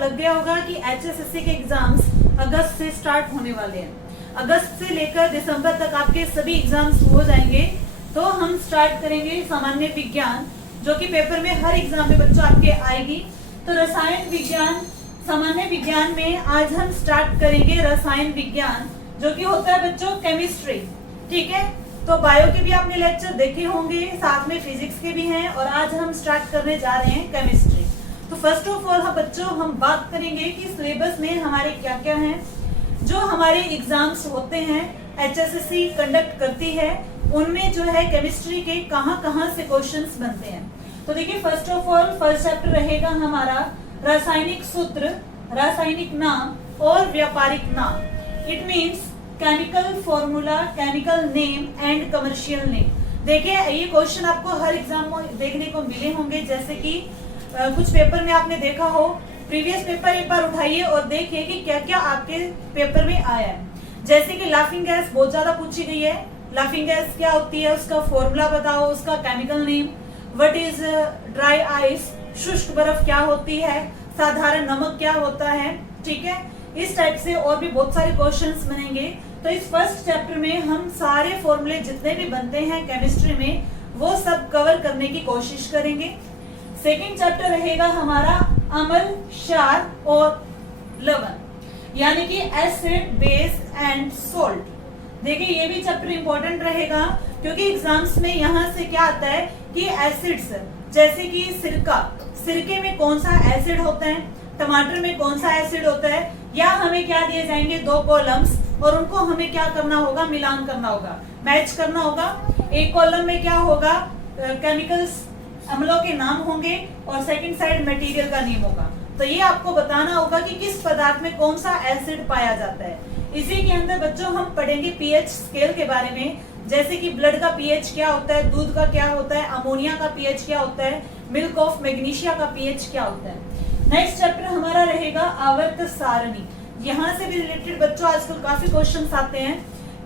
लग गया होगा कि HSSC के एग्जाम्स अगस्त से स्टार्ट होने वाले हैं। अगस्त से लेकर दिसंबर तक आपके सभी एग्जाम्स हो जाएंगे। तो हम स्टार्ट करेंगे सामान्य विज्ञान, जो कि पेपर में हर एग्जाम में बच्चों आपके आएगी। तो रसायन विज्ञान, सामान्य विज्ञान में आज हम स्टार्ट करेंगे रसायन विज्ञान, जो कि होता है बच्चों केमिस्ट्री। ठीक है, तो बायो के भी आपने लेक्चर देखे होंगे, साथ में फिजिक्स के भी हैं, और आज हम स्टार्ट करने जा रहे हैं केमिस्ट्री। तो फर्स्ट ऑफ ऑल हम बच्चों हम बात करेंगे कि सिलेबस में हमारे क्या क्या हैं। जो हमारे एग्जाम्स होते हैं HSSC कंडक्ट करती है, उनमें जो है केमिस्ट्री के कहां से क्वेश्चंस बनते हैं। तो देखिए first of all first chapter रहेगा हमारा रासायनिक सूत्र, रासायनिक नाम और व्यापारिक नाम। It means chemical formula, chemical name and commercial name. देखिए ये क्वेश्चन आपको हर एग्जाम में देखने को मिले होंगे, जैसे कि कुछ पेपर में आपने देखा हो। प्रीवियस पेपर एक बार उठाइए और देखिए कि क्या क्या आपके पेपर में आया है। जैसे कि लाफिंग गैस बहुत ज्यादा पूछी गई है। लाफिंग गैस क्या होती है, उसका फॉर्मूला बताओ, उसका chemical name. What is dry ice, शुष्क बर्फ क्या होती है, साधारण नमक क्या होता है। ठीक है, इस टाइप से और भी बहुत सारे क्वेश्चंस बनेंगे। तो इस फर्स्ट चैप्टर में हम सारे फॉर्मूले जितने भी बनते हैं केमिस्ट्री में वो सब कवर करने की कोशिश करेंगे। सेकेंड चैप्टर रहेगा हमारा अम्ल, क्षार और लवण, यानी कि एसिड, बेस एंड सोल्ट। देखिए ये भी चैप्टर इंपॉर्टेंट रहेगा, क्योंकि एग्जाम्स में यहाँ से क्या आता है कि एसिड्स, जैसे कि सिरका, सिरके में कौन सा एसिड होता है, टमाटर में कौन सा एसिड होता है, या हमें क्या दिए जाएंगे 2 कॉलम्स और उनको हमें क्या करना होगा, मिलान करना होगा, मैच करना होगा। एक कॉलम में क्या होगा, केमिकल्स, अम्लों के नाम होंगे, और सेकंड साइड मटेरियल का नेम होगा। तो ये आपको बताना होगा कि किस पदार्थ में कौन सा एसिड पाया जाता है। इसी के अंदर बच्चों हम पढ़ेंगे पीएच स्केल के बारे में, जैसे कि ब्लड का पीएच क्या होता है, दूध का क्या होता है, अमोनिया का पीएच क्या होता है, मिल्क ऑफ मैग्नीशिया का पीएच क्या होता है। नेक्स्ट चैप्टर हमारा रहेगा आवर्त सारणी। यहाँ से भी रिलेटेड बच्चों आजकल काफी क्वेश्चंस आते हैं।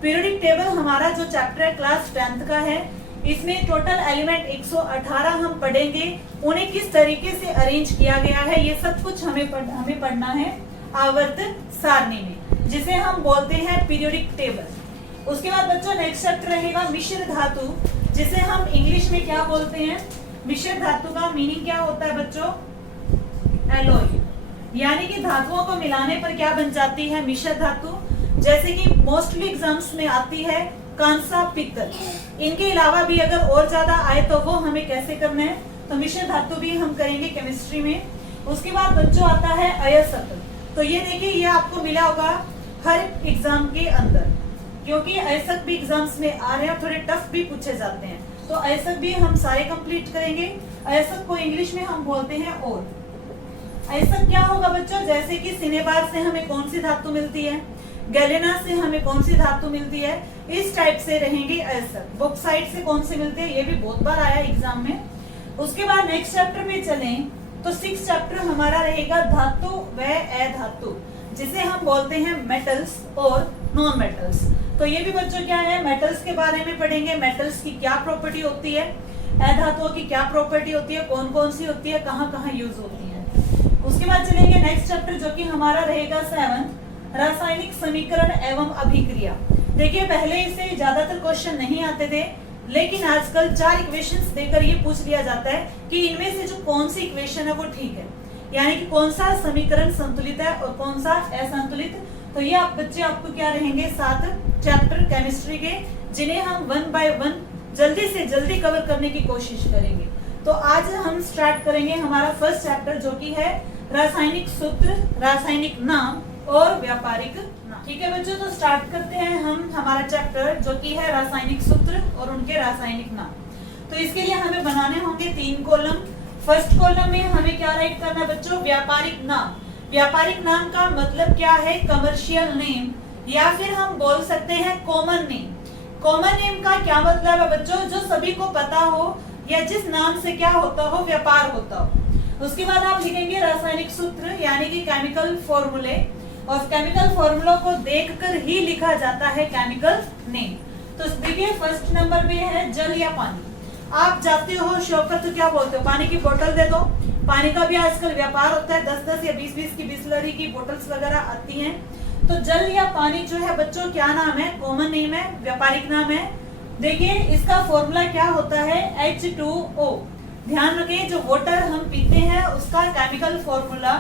पीरियोडिक टेबल हमारा जो चैप्टर है क्लास 10th का है, इसमें टोटल एलिमेंट 118 हम पढ़ेंगे, उन्हें किस तरीके से अरेंज किया गया है ये सब कुछ हमें पढ़ना है आवर्त सारणी में, जिसे हम बोलते हैं पीरियोडिक टेबल। उसके बाद बच्चों नेक्स्ट चैप्टर रहेगा मिश्र धातु, जिसे हम इंग्लिश में क्या बोलते हैं। मिश्र धातु का मीनिंग क्या होता है बच्चों, एलॉय, यानी कि धातुओं को मिलाने पर क्या बन जाती है, मिश्र धातु। जैसे कि मोस्टली एग्जाम्स में आती है कांसा, पित्तल। इनके अलावा भी अगर और ज्यादा आए तो वो हमें कैसे करना है, तो मिश्र धातु भी हम करेंगे केमिस्ट्री में। उसके बाद बच्चों आता है अयस्क। तो ये देखिए ये आपको मिला होगा हर एग्जाम के अंदर, क्योंकि अयस्क भी एग्जाम्स में आ रहे हैं, थोड़े टफ भी पूछे जाते हैं। तो अयस्क भी हम सारे कंप्लीट करेंगे। अयस्क को इंग्लिश में हम बोलते हैं और। अयस्क क्या होगा बच्चों, जैसे कि सिनेबार से हमें कौन सी धातु मिलती है, गैलेना से हमें कौन सी धातु मिलती है, इस टाइप से रहेंगे अयस्क। बॉक्साइट से कौन से मिलते हैं, ये भी बहुत बार आया एग्जाम में। उसके बाद नेक्स्ट चैप्टर में चलें तो 6th चैप्टर हमारा रहेगा धातु व अधातु, जिसे हम बोलते हैं मेटल्स और नॉन मेटल्स। तो ये भी बच्चों क्या है, मेटल्स के बारे में पढ़ेंगे, मेटल्स की क्या प्रॉपर्टी होती है, अधातुओं की क्या प्रॉपर्टी होती है, कौन कौन सी होती है, कहाँ कहाँ यूज होती है। उसके बाद चलेंगे नेक्स्ट चैप्टर जो कि हमारा रहेगा 7th, रासायनिक समीकरण एवं अभिक्रिया। देखिए पहले इसे ज्यादातर क्वेश्चन नहीं आते थे, लेकिन आजकल 4 इक्वेशंस देकर ये पूछ लिया जाता है कि इनमें से जो कौन सी इक्वेशन है वो ठीक है, यानी कि कौन सा समीकरण संतुलित है और कौन सा असंतुलित। तो ये आप बच्चे आपको क्या रहेंगे 7 चैप्टर केमिस्ट्री के, जिन्हें हम 1 बाय 1 जल्दी से जल्दी कवर करने की कोशिश करेंगे। तो आज हम स्टार्ट करेंगे हमारा फर्स्ट चैप्टर जो कि है रासायनिक सूत्र, रासायनिक नाम और व्यापारिक नाम। ठीक है बच्चों, तो स्टार्ट करते हैं हम हमारा चैप्टर जो कि है रासायनिक सूत्र और उनके रासायनिक नाम। तो इसके लिए हमें बनाने होंगे 3 कॉलम। फर्स्ट कॉलम में हमें क्या राइट करना है बच्चों, व्यापारिक नाम। व्यापारिक नाम का मतलब क्या है, कमर्शियल नेम, या फिर हम बोल सकते हैं कॉमन नेम। कॉमन नेम का क्या मतलब है बच्चों, जो सभी को पता हो या जिस नाम से क्या होता हो, व्यापार होता हो। उसके बाद आप लिखेंगे रासायनिक सूत्र यानी कि केमिकल फॉर्मूले, और केमिकल फॉर्मूलों को देखकर ही लिखा जाता है केमिकल नेम। तो देखिए फर्स्ट नंबर पे है जल या पानी। आप जाते हो शॉप पर तो क्या बोलते हो, पानी की बोतल दे दो। पानी का भी आजकल व्यापार होता है, 10-10 या 20-20 की बिस्लरी की बोतल्स वगैरह आती हैं। तो जल या पानी जो है बच्चों क्या नाम है, कॉमन नेम है, व्यापारिक नाम है। देखिए इसका फॉर्मूला क्या होता है, H2O। ध्यान रखें जो वाटर हम पीते हैं उसका केमिकल फॉर्मूला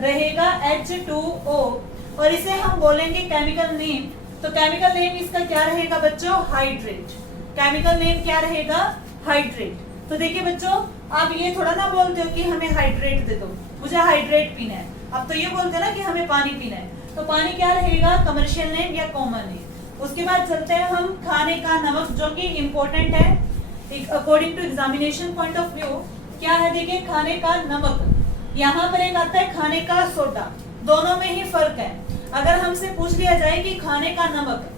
रहेगा H2O, और इसे हम बोलेंगे केमिकल नेम। तो केमिकल नेम इसका क्या रहेगा बच्चों, हाइड्रेट। केमिकल नेम क्या रहेगा, हाइड्रेट। तो देखिए बच्चों आप ये थोड़ा ना बोलते हो कि हमें हाइड्रेट दे दो, मुझे हाइड्रेट पीना है। अब तो ये बोलते हैं ना कि हमें पानी पीना है, तो पानी क्या रहेगा, कमर्शियल नेम या कॉमन नेम। उसके बाद चलते हैं हम खाने का नमक, जो कि इम्पोर्टेंट है according to examination point of view. क्या है देखिए खाने का नमक, यहाँ पर एक आता है खाने का सोडा, दोनों में ही फर्क है। अगर हमसे पूछ लिया जाए कि खाने का नमक,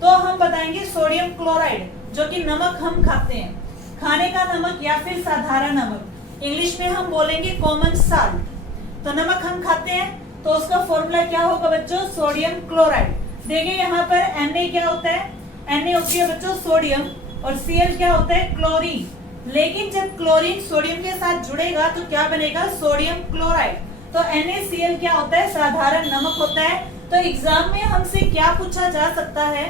तो हम बताएंगे सोडियम क्लोराइड, जो कि नमक हम खाते हैं। खाने का नमक या फिर साधारण नमक, इंग्लिश में हम बोलेंगे कॉमन साल्ट। तो नमक हम खाते हैं तो उसका फॉर्मूला क्या होगा बच्चों, सोडियम क्लोराइड। देखिए यहाँ पर Na क्या होता है, Na होती है बच्चों सोडियम, और Cl क्या होता है, क्लोरीन। लेकिन जब क्लोरीन सोडियम के साथ जुड़ेगा तो क्या बनेगा, सोडियम क्लोराइड। तो NaCl क्या होता है, साधारण नमक होता है। तो एग्जाम में हमसे क्या पूछा जा सकता है,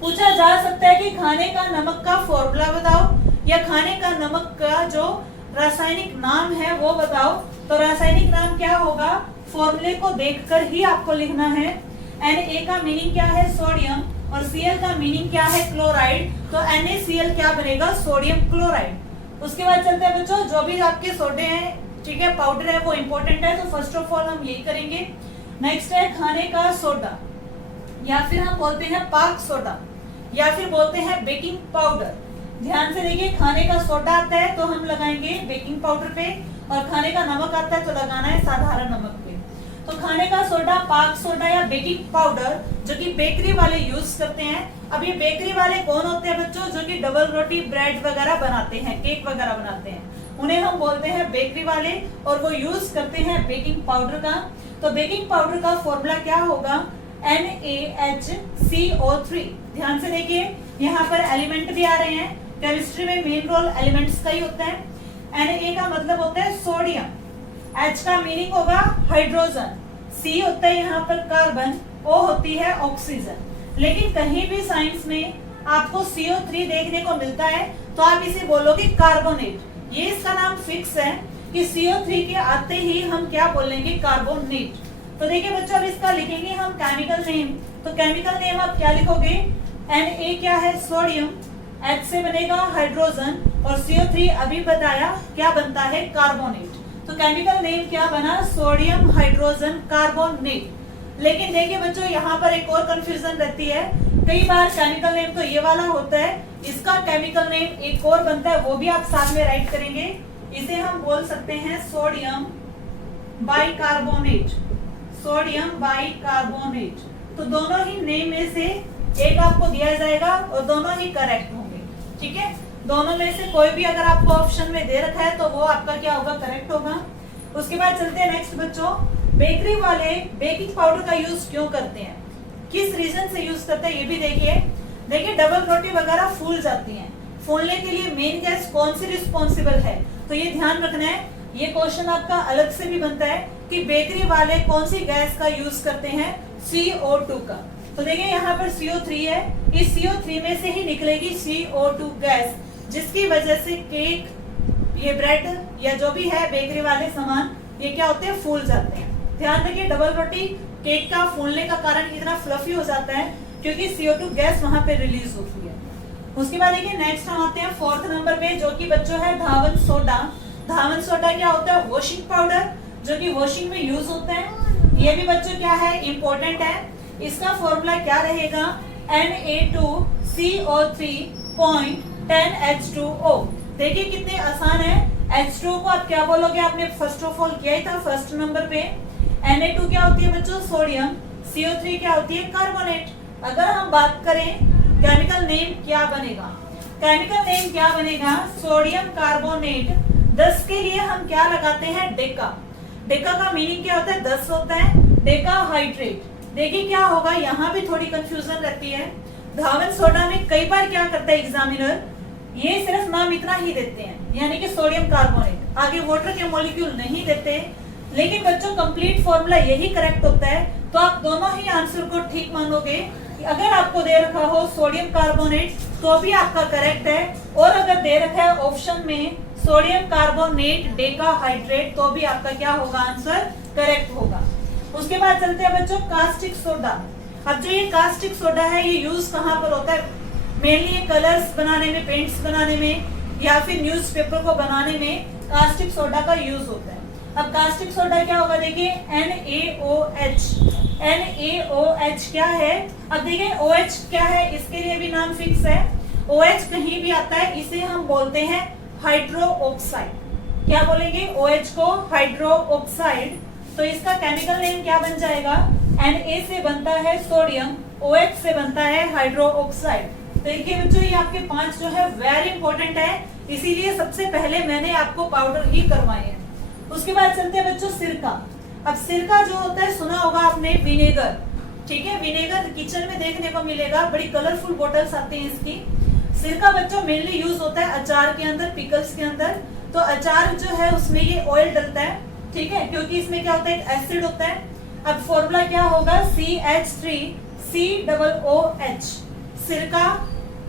पूछा जा सकता है कि खाने का नमक का फॉर्मूला बताओ, या खाने का नमक का जो रासायनिक नाम है वो बताओ। तो रासायनिक नाम क्या होगा, फॉर्मूले को देखकर ही आपको लिखना है। Na का मीनिंग क्या है, सोडियम, और Cl का मीनिंग क्या है, क्लोराइड। तो NaCl क्या बनेगा, सोडियम क्लोराइड। उसके बाद चलते हैं बच्चों, जो भी आपके सोडे हैं, ठीक है, पाउडर है, वो इंपॉर्टेंट है। तो फर्स्ट ऑफ ऑल हम यही करेंगे। नेक्स्ट है खाने का सोडा, या फिर हम बोलते हैं पाक सोडा, या फिर बोलते हैं बेकिंग पाउडर। ध्यान से देखिए, खाने का सोडा आता है तो हम लगाएंगे बेकिंग पाउडर पे, और खाने का नमक आता है तो लगाना है साधारण नमक पे। तो खाने का सोडा, पाक सोडा या बेकिंग पाउडर, जो कि बेकरी वाले यूज करते हैं। अब ये बेकरी वाले कौन होते हैं बच्चों, जो कि डबल रोटी, ब्रेड वगैरह बनाते हैं, केक वगैरह बनाते हैं, उन्हें हम बोलते हैं बेकरी वाले, और वो यूज करते हैं बेकिंग पाउडर का। तो बेकिंग पाउडर का फॉर्मूला क्या होगा, NaHCO3। ध्यान से देखिए यहाँ पर एलिमेंट भी आ रहे हैं, केमिस्ट्री में मेन रोल एलिमेंट्स का ही होता है। Na का मतलब होता है सोडियम, H का मीनिंग होगा हाइड्रोजन, C होता है यहाँ पर कार्बन, O होती है ऑक्सीजन। लेकिन कहीं भी साइंस में आपको CO3 देखने को मिलता है तो आप इसे बोलोगे कार्बोनेट। ये इसका नाम फिक्स है कि CO3 के आते ही हम क्या बोलेंगे, कार्बोनेट। तो देखिए बच्चों अब इसका लिखेंगे हम केमिकल नेम। तो केमिकल नेम आप क्या लिखोगे, Na क्या है, सोडियम, H से बनेगा हाइड्रोजन, और CO3 अभी बताया क्या बनता है, कार्बोनेट। तो केमिकल नेम क्या बना, सोडियम हाइड्रोजन कार्बोनेट। लेकिन देखिए बच्चों यहाँ पर एक और कंफ्यूजन रहती है, कई बार केमिकल नेम तो ये वाला होता है, इसका केमिकल नेम एक और बनता है, वो भी आप साथ में राइट करेंगे। इसे हम बोल सकते हैं सोडियम बाइकार्बोनेट, सोडियम बाइकार्बोनेट। तो दोनों ही नेम में से एक आपको दिया जाएगा और दोनों ही करेक्ट होंगे, ठीक है। दोनों में से कोई भी अगर आपको ऑप्शन में दे रखा है तो वो आपका क्या होगा, करेक्ट होगा। उसके बाद चलते हैं नेक्स्ट बच्चों, बेकरी वाले बेकिंग पाउडर का यूज क्यों करते हैं, किस रीजन से यूज करते हैं ये भी देखिए। देखिए डबल रोटी वगैरह फूल जाती हैं, फूलने के लिए मेन गैस कौन सी रिस्पॉन्सिबल है, तो ये ध्यान रखना है। ये क्वेश्चन आपका अलग से भी बनता है कि बेकरी वाले कौन सी गैस का यूज करते हैं, CO2 का। तो देखिए यहाँ पर CO3 है, इस CO3 में से ही निकलेगी CO2 गैस, जिसकी वजह से केक, ये ब्रेड या जो भी है बेकरी वाले सामान, ये क्या होते हैं, फूल जाते हैं। ध्यान रखिए डबल रोटी केक का फूलने का कारण इतना फ्लफी हो जाता है क्योंकि CO2 गैस वहां पे रिलीज होती है। उसके बाद देखिए नेक्स्ट हम आते हैं फोर्थ नंबर पे, जो कि बच्चों है धावन सोडा। धावन सोडा क्या होता है, वॉशिंग पाउडर, जो कि वॉशिंग में यूज होता है। ये भी बच्चों क्या है, इंपॉर्टेंट है। इसका फॉर्मूला क्या रहेगा, Na2CO3.10H2O। देखिए कितने आसान है। H2O को आप क्या बोलोगे, आपने फर्स्ट ऑफ ऑल किया ही था फर्स्ट नंबर पे। Na2 क्या होती है बच्चों, सोडियम, CO3 क्या होती है, कार्बोनेट। अगर हम बात करें केमिकल नेम क्या बनेगा, केमिकल नेम क्या बनेगा, सोडियम कार्बोनेट। 10 के लिए हम क्या लगाते हैं, डेका। डेका का मीनिंग क्या होता है, 10 होता है, डेका हाइड्रेट। देखिए क्या होगा, यहाँ भी थोड़ी कंफ्यूजन रहती है। धावन सोडा में कई बार क्या करता है एग्जामिनर, ये सिर्फ नाम इतना ही देते हैं, यानी कि सोडियम कार्बोनेट, आगे वाटर के मॉलिक्यूल नहीं देते। लेकिन बच्चों कंप्लीट फॉर्मूला यही करेक्ट होता है, तो आप दोनों ही आंसर को ठीक मानोगे कि अगर आपको दे रखा हो सोडियम कार्बोनेट तो भी आपका करेक्ट है, और अगर दे रखा है ऑप्शन में सोडियम कार्बोनेट डेकाहाइड्रेट तो भी आपका क्या होगा, आंसर करेक्ट होगा। उसके बाद चलते हैं बच्चों कास्टिक सोडा। अब जो ये कास्टिक सोडा है ये यूज कहाँ पर होता है, मेनली ये कलर्स बनाने में, पेंट्स बनाने में, या फिर न्यूज़पेपर को बनाने में कास्टिक सोडा का यूज होता है। अब कास्टिक सोडा क्या होगा, देखिए NaOH, NaOH क्या है, अब देखिए OH क्या है, इसके लिए भी नाम फिक्स है। OH कहीं भी आता है, इसे हम बोलते हैं हाइड्रो ऑक्साइड। क्या बोलेंगे, OH को हाइड्रो ऑक्साइड। तो इसका केमिकल नेम क्या बन जाएगा, Na से बनता है सोडियम, OH से बनता है हाइड्रो ऑक्साइड। तो देखिए बच्चों ये आपके 5 जो है वेरी इंपॉर्टेंट है, इसीलिए सबसे पहले मैंने आपको पाउडर ही करवाए हैं। उसके बाद चलते हैं बच्चों सिरका। अब सिरका जो होता है सुना होगा आपने, विनेगर, ठीक है, विनेगर किचन में देखने को मिलेगा, बड़ी कलरफुल बोटल्स आती हैं इसकी। सिरका बच्चों मेनली यूज होता है अचार के अंदर, पिकल्स के अंदर। तो अचार जो है उसमें ये ऑयल डलता है, ठीक है, क्योंकि इसमें क्या होता है, एक एसिड होता है। अब फॉर्मूला क्या होगा, CH3COOH, सिरका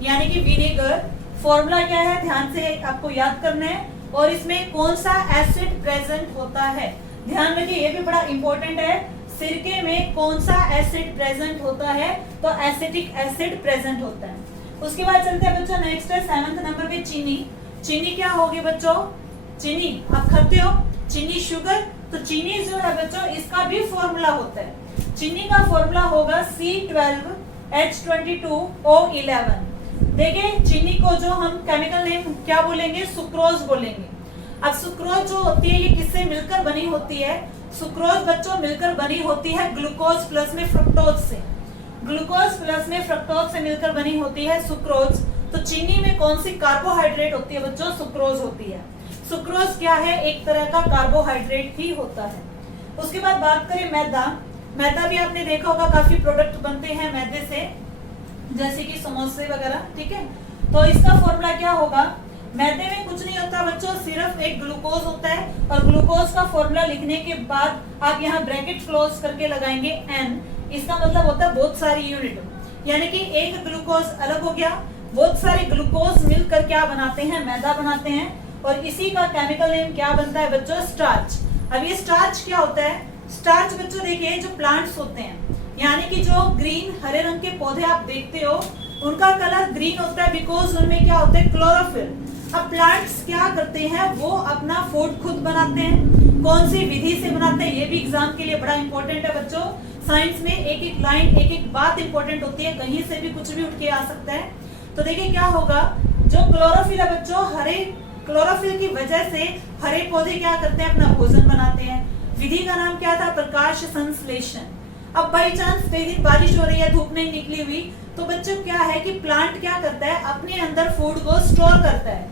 यानी कि विनेगर। फॉर्मूला क्या है, ध्यान से आपको याद करना है, और इसमें कौन सा एसिड प्रेजेंट होता है, ध्यान रखिए, ये भी बड़ा इंपॉर्टेंट है। सिरके में कौन सा एसिड प्रेजेंट होता है, तो एसिटिक एसिड प्रेजेंट होता है। उसके बाद चलते हैं बच्चों नेक्स्ट है 7th नंबर पे चीनी। चीनी क्या होगी बच्चों, चीनी आप खाते हो, चीनी शुगर। तो चीनी जो है बच्चों इसका भी फॉर्मूला होता है, चीनी का फॉर्मूला होगा C12H22O11। देखिए चीनी को जो हम केमिकल नेम क्या बोलेंगे, सुक्रोज बोलेंगे। अब सुक्रोज जो होती है ये किससे मिलकर बनी होती है, सुक्रोज बच्चों मिलकर बनी होती है ग्लूकोज प्लस में फ्रक्टोज से, ग्लूकोज प्लस में फ्रक्टोज से मिलकर बनी होती है सुक्रोज। तो चीनी में कौन सी कार्बोहाइड्रेट होती है बच्चों, सुक्रोज होती है। सुक्रोज क्या है, एक तरह का कार्बोहाइड्रेट ही होता है। उसके बाद बात करें मैदा। मैदा भी आपने देखा होगा, काफी प्रोडक्ट बनते हैं मैदे से, जैसे कि समोसे वगैरह, ठीक है। तो इसका फॉर्मूला क्या होगा, मैदे में कुछ नहीं होता बच्चों, सिर्फ एक ग्लूकोज होता है, और ग्लूकोज का फॉर्मूला लिखने के बाद आप यहाँ ब्रैकेट क्लोज करके लगाएंगे N। इसका मतलब होता है बहुत सारी यूनिट, यानी कि एक ग्लूकोज अलग हो गया, बहुत सारे ग्लूकोज मिलकर क्या बनाते हैं, मैदा बनाते हैं। और इसी का केमिकल नेम क्या बनता है बच्चों, स्टार्च। अब ये स्टार्च क्या होता है, स्टार्च बच्चों देखिए जो प्लांट्स होते हैं, यानी कि जो ग्रीन हरे रंग के पौधे आप देखते हो उनका कलर ग्रीन होता है, बिकॉज उनमें क्या होता है, क्लोरोफिल। अब प्लांट्स क्या करते हैं, वो अपना फूड खुद बनाते हैं। कौन सी विधि से बनाते हैं, ये भी एग्जाम के लिए बड़ा इंपॉर्टेंट है बच्चों। साइंस में एक एक लाइन, एक एक बात इंपॉर्टेंट होती है, कहीं से भी कुछ भी उठ के आ सकता है। तो देखिए क्या होगा, जो क्लोरोफिल है बच्चों, हरे क्लोरोफिल की वजह से हरे पौधे क्या करते हैं, अपना भोजन बनाते हैं। विधि का नाम क्या था, प्रकाश संश्लेषण। अब बाई चांस कई दिन बारिश हो रही है, धूप नहीं निकली हुई, तो बच्चों क्या है कि प्लांट क्या करता है, अपने अंदर फूड को स्टोर करता है,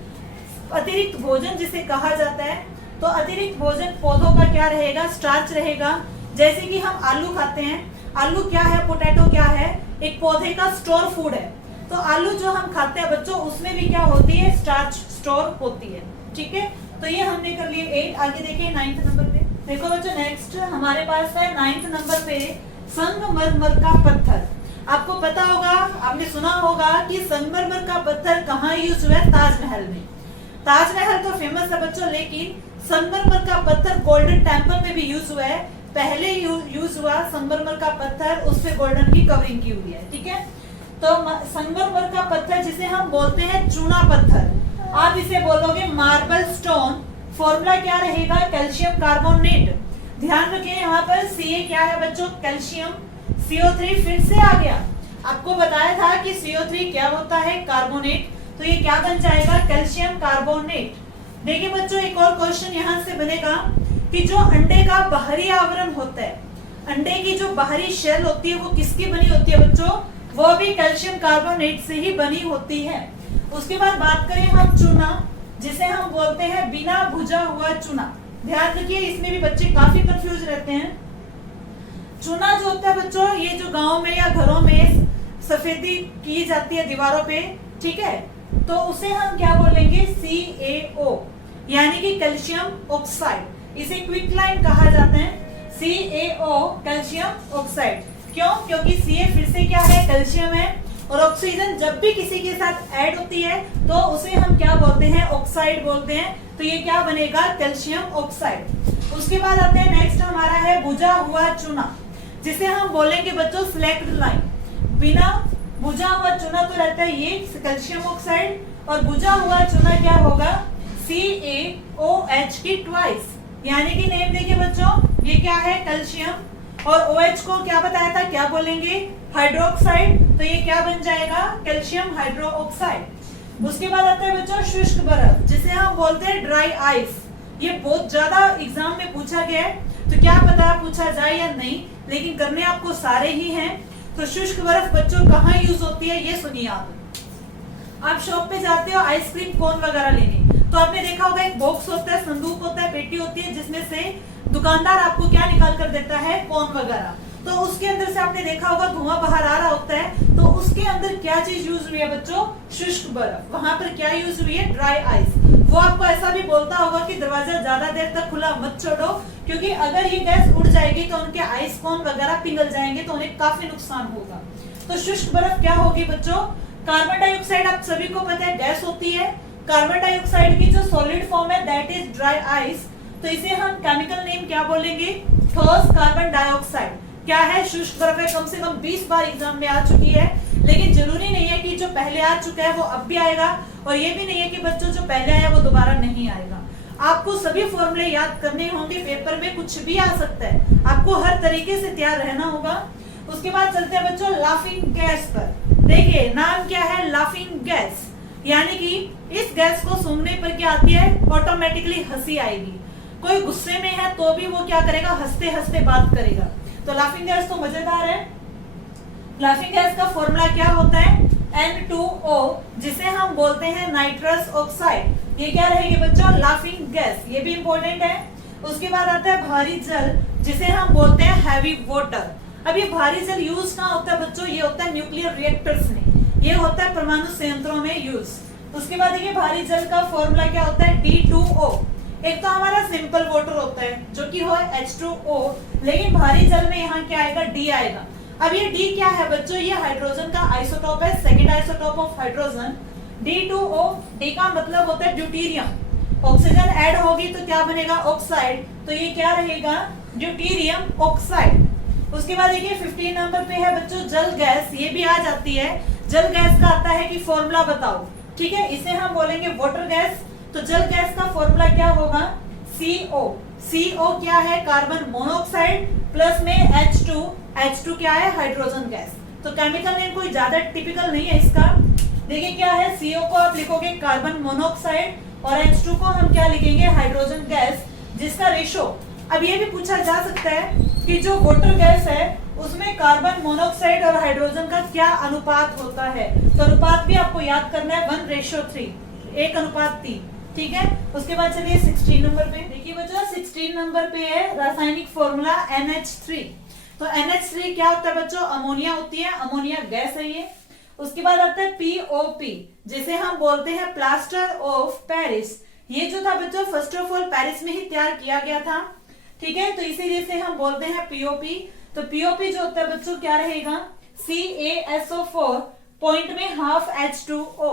अतिरिक्त भोजन जिसे कहा जाता है। तो अतिरिक्त भोजन पौधों का क्या रहेगा, स्टार्च रहेगा। जैसे कि हम आलू खाते हैं, आलू क्या है, पोटैटो क्या है, एक पौधे का स्टोर फूड है। तो आलू जो हम खाते हैं बच्चों उसमें भी क्या होती है, स्टार्च स्टोर होती है, ठीक है। तो ये हमने कर लिए 8। आगे देखिए 9th नंबर पे देखो बच्चों, नेक्स्ट हमारे पास है 9th नंबर पे संगमरमर का पत्थर। आपको पता होगा, आपने सुना होगा कि संगमरमर का पत्थर कहाँ यूज हुआ है, ताजमहल में। ताजमहल तो फेमस है बच्चों, लेकिन संगमरमर का पत्थर गोल्डन टेम्पल में भी यूज हुआ है। पहले यूज हुआ संगमरमर का पत्थर, उस पे गोल्डन की कवरिंग की हुई है, ठीक है। तो संगमरमर का पत्थर जिसे हम बोलते हैं चूना पत्थर, आप इसे बोलोगे मार्बल स्टोन। फॉर्मूला क्या रहेगा, कैल्शियम कार्बोनेट। ध्यान रखिए यहाँ पर Ca क्या है बच्चों, कैल्शियम। CO3 फिर से आ गया, आपको बताया था कि CO3 क्या होता है, कार्बोनेट। तो ये क्या बन जाएगा, कैल्शियम कार्बोनेट। देखिए बच्चों एक और क्वेश्चन यहाँ से बनेगा कि जो अंडे का बाहरी आवरण होता है, अंडे की जो बाहरी शेल होती है वो किसकी बनी होती है बच्चों, वो भी कैल्शियम कार्बोनेट से ही बनी होती है। उसके बाद बात करें हम चूना, जिसे हम बोलते हैं बिना भुजा हुआ चूना। ध्यान रखिए इसमें भी बच्चे काफी कंफ्यूज रहते हैं। चूना जो होता है बच्चों, ये जो गांव में या घरों में सफेदी की जाती है दीवारों पे, ठीक है, तो उसे हम क्या बोलेंगे, CaO, यानी कि कैल्शियम ऑक्साइड। इसे क्विक लाइन कहा जाता है, CaO कैल्शियम ऑक्साइड। क्यों? क्योंकि Ca फिर से क्या है, कैल्शियम है, और ऑक्सीजन जब भी किसी के साथ ऐड होती है तो उसे हम क्या बोलते हैं, ऑक्साइड बोलते हैं। तो ये क्या बनेगा, कैल्शियम ऑक्साइड। उसके बाद आते हैं नेक्स्ट हमारा है बुझा हुआ चूना, जिसे हम बोलेंगे बच्चों स्लैक्ड लाइन। बिना बुझा हुआ चूना तो रहता है ये कैल्शियम ऑक्साइड, और बुझा हुआ चूना क्या होगा, CaOH की ट्वाइस, यानी कि नेम देखिए बच्चों, ये क्या है, कैल्शियम, और OH को क्या बताया था, क्या बोलेंगे, हाइड्रोक्साइड। तो ये क्या बन जाएगा, कैल्शियम हाइड्रोक्साइड। उसके बाद आता है बच्चों शुष्क बर्फ, जिसे हम बोलते हैं ड्राई आइस। ये बहुत ज्यादा एग्जाम में पूछा गया है, तो क्या पता पूछा जाए या नहीं, लेकिन करने आपको सारे ही हैं। तो शुष्क बर्फ बच्चों कहाँ यूज होती है, ये सुनिए। आप शॉप पे जाते हो आइसक्रीम कोन वगैरह लेने, तो आपने देखा होगा एक बॉक्स होता है, संदूक होता है, पेटी होती है, जिसमें से दुकानदार आपको क्या निकाल कर देता है, कोन वगैरह। तो उसके अंदर से आपने देखा होगा धुआं बाहर आ रहा होता है, तो उसके अंदर क्या चीज यूज हुई है बच्चों, शुष्क बर्फ। वहां पर क्या यूज हुई है, ड्राई आइस। वो आपको ऐसा भी बोलता होगा कि दरवाजा ज्यादा देर तक खुला मत छोड़ो, क्योंकि अगर ये गैस उड़ जाएगी तो उनके आइस कोन वगैरह पिघल जाएंगे, तो उन्हें काफी नुकसान होगा। तो शुष्क बर्फ क्या होगी बच्चों, कार्बन डाइऑक्साइड आप सभी को पता है गैस होती है। कार्बन डाइऑक्साइड की जो सॉलिड फॉर्म है दैट इज ड्राई आइस। तो इसे हम केमिकल नेम क्या बोलेंगे, ठोस कार्बन डाइऑक्साइड। क्या है, शुष्क बर्फ है, कम से कम 20 बार एग्जाम में आ चुकी है। लेकिन जरूरी नहीं है कि जो पहले आ चुका है वो अब भी आएगा, और ये भी नहीं है कि बच्चों जो पहले आया वो दोबारा नहीं आएगा। आपको सभी फॉर्मूले याद करने होंगे, पेपर में कुछ भी आ सकता है, आपको हर तरीके से तैयार रहना होगा। उसके बाद चलते हैं बच्चों लाफिंग गैस पर। देखिए नाम क्या है, लाफिंग गैस, यानी कि इस गैस को सूंघने पर क्या आती है, ऑटोमेटिकली हंसी आएगी। कोई गुस्से में है तो भी वो क्या करेगा, हंसते हंसते बात करेगा। तो लाफिंग गैस तो मजेदार है। लाफिंग गैस का फॉर्मूला क्या होता है, N2O, जिसे हम बोलते हैं नाइट्रस ऑक्साइड। ये क्या रहेगी बच्चों, लाफिंग गैस, ये भी इंपॉर्टेंट है। उसके बाद आता है भारी जल, जिसे हम बोलते हैं हैवी वाटर। अब ये भारी जल यूज कहाँ होता है बच्चों, ये होता है न्यूक्लियर रिएक्टर्स में, ये होता है परमाणु संयंत्रों में यूज। उसके बाद देखिए भारी जल का फॉर्मूला क्या होता है, D2O। एक तो हमारा सिंपल वाटर होता है जो कि हो H2O, लेकिन भारी जल में यहाँ क्या आएगा, D आएगा। अब ये D क्या है बच्चों, ये हाइड्रोजन का आइसोटोप है, second isotope of hydrogen. D2O, D का मतलब होता है ड्यूटीरियम। ऑक्सीजन ऐड होगी तो क्या बनेगा, ऑक्साइड। तो ये क्या रहेगा, ड्यूटीरियम ऑक्साइड। उसके बाद देखिए 15 नंबर पे है बच्चों जल गैस, ये भी आ जाती है। जल गैस का आता है कि फॉर्मूला बताओ, ठीक है, इसे हम बोलेंगे वाटर गैस। तो जल गैस का फॉर्मूला क्या होगा, CO। CO क्या है, कार्बन मोनोऑक्साइड प्लस में H2, H2 क्या है, हाइड्रोजन गैस। तो केमिकल नेम कोई ज्यादा टिपिकल नहीं है इसका। देखिए क्या है, CO को आप लिखोगे कार्बन मोनोऑक्साइड, और H2 को हम क्या लिखेंगे, हाइड्रोजन गैस, जिसका रेशो अब ये भी पूछा जा सकता है कि जो वाटर गैस है उसमें कार्बन मोनोऑक्साइड और हाइड्रोजन का क्या अनुपात होता है। तो अनुपात भी आपको याद करना है, 1:3, 1:3, ठीक है। उसके बाद चलिए 16 नंबर पे देखिए बच्चों, 16 नंबर पे है रासायनिक फॉर्मूला NH3। तो NH3 क्या होता है बच्चों, अमोनिया होती है, अमोनिया गैस है ये। उसके बाद आता है POP, जिसे हम बोलते हैं प्लास्टर ऑफ पेरिस। ये जो था बच्चों फर्स्ट ऑफ ऑल पेरिस में ही तैयार किया गया था, ठीक है, तो इसीलिए से हम बोलते हैं POP। तो POP जो होता है बच्चों क्या रहेगा, CaSO4 पॉइंट में हाफ H2O।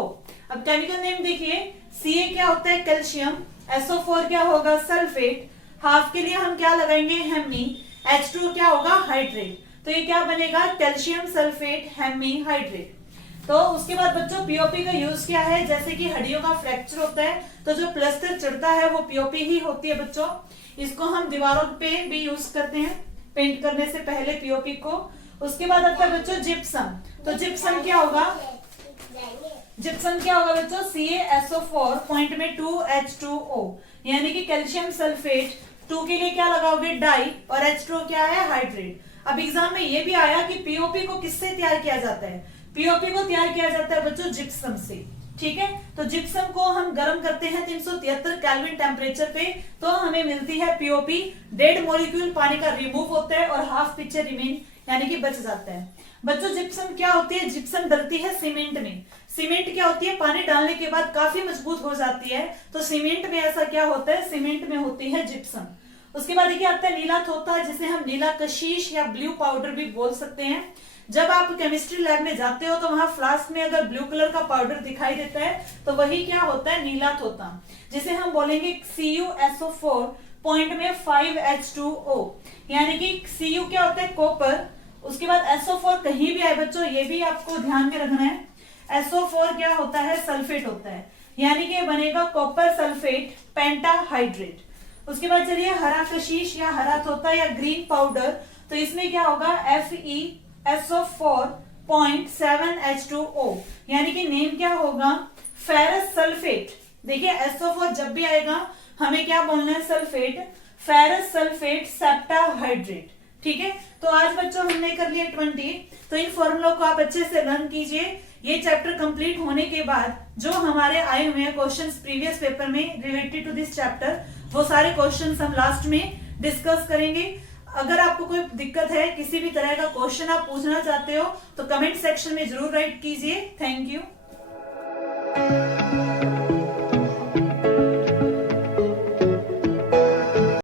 अब केमिकल नेम देखिए, Ca क्या होता है, कैल्शियम, SO4 क्या होगा, सल्फेट, हाफ के लिए हम क्या लगाएंगे, हेमी, H2 क्या होगा, हाइड्रेट। तो ये क्या बनेगा, कैल्शियम सल्फेट हेमी हाइड्रेट। तो उसके बाद बच्चों पीओपी का यूज क्या है, जैसे कि हड्डियों का फ्रैक्चर होता है तो जो प्लास्टर चढ़ता है वो पीओपी ही होती है बच्चों। इसको हम दीवारों पे भी यूज करते हैं पेंट करने से पहले पीओपी को। उसके बाद आता है बच्चों जिप्सम। तो जिप्सम क्या होगा, जिप्सम क्या होगा बच्चों, CaSO4 पॉइंट में 2H2O, यानी कि कैल्शियम सल्फेट, 2 के लिए क्या लगाओगे डाई, और H2O क्या है हाइड्रेट। अब एग्जाम में ये भी आया कि पीओपी को किससे तैयार किया जाता है, पीओपी को तैयार किया जाता है बच्चों जिप्सम से, ठीक है। तो जिप्सम को हम गर्म करते हैं 373 केल्विन टेम्परेचर पे, तो हमें मिलती है पीओपी। डेड मॉलिक्यूल पानी का रिमूव होता है और हाफ पिक्चर रिमेन यानी कि बच जाता है। बच्चों जिप्सम क्या होती है? जिप्सम डलती है सीमेंट में। सीमेंट क्या होती है? पानी डालने के बाद काफी मजबूत हो जाती है, तो सीमेंट में ऐसा क्या होता है? सीमेंट में होती है जिप्सम। उसके बाद देखिए आता है नीला थोथा, जिसे हम नीला कशीश या ब्लू पाउडर भी बोल सकते हैं। जब आप केमिस्ट्री लैब में जाते हो तो वहां फ्लास्क में अगर ब्लू कलर का पाउडर दिखाई देता है तो वही क्या होता है? नीला थोथा, जिसे हम बोलेंगे CuSO4 पॉइंट में 5H2O, यानी कि Cu क्या होता है? कॉपर। उसके बाद SO4 कहीं भी आए बच्चों, ये भी आपको ध्यान में रखना है। SO4 क्या होता है? सल्फेट होता है, यानी कि बनेगा कॉपर सल्फेट पेंटाहाइड्रेट। उसके बाद चलिए हरा कशीश या हरा थोथा या ग्रीन पाउडर, तो इसमें क्या होगा? FeSO4.7H2O, यानी कि नेम क्या होगा? Ferrous sulphate. देखिए SO4 जब भी आएगा हमें क्या बोलना है? Sulphate, ferrous sulphate septahydrate. ठीक है, तो आज बच्चों हमने कर लिया 20, तो इन फॉर्मूलों को आप अच्छे से लर्न कीजिए। ये चैप्टर कंप्लीट होने के बाद जो हमारे आए हुए हैं क्वेश्चंस प्रीवियस पेपर में रिलेटेड टू दिस चैप्टर, वो सारे क्वेश्चंस हम लास्ट में डिस्कस करेंगे। अगर आपको कोई दिक्कत है, किसी भी तरह का क्वेश्चन आप पूछना चाहते हो तो कमेंट सेक्शन में जरूर राइट कीजिए। Thank you.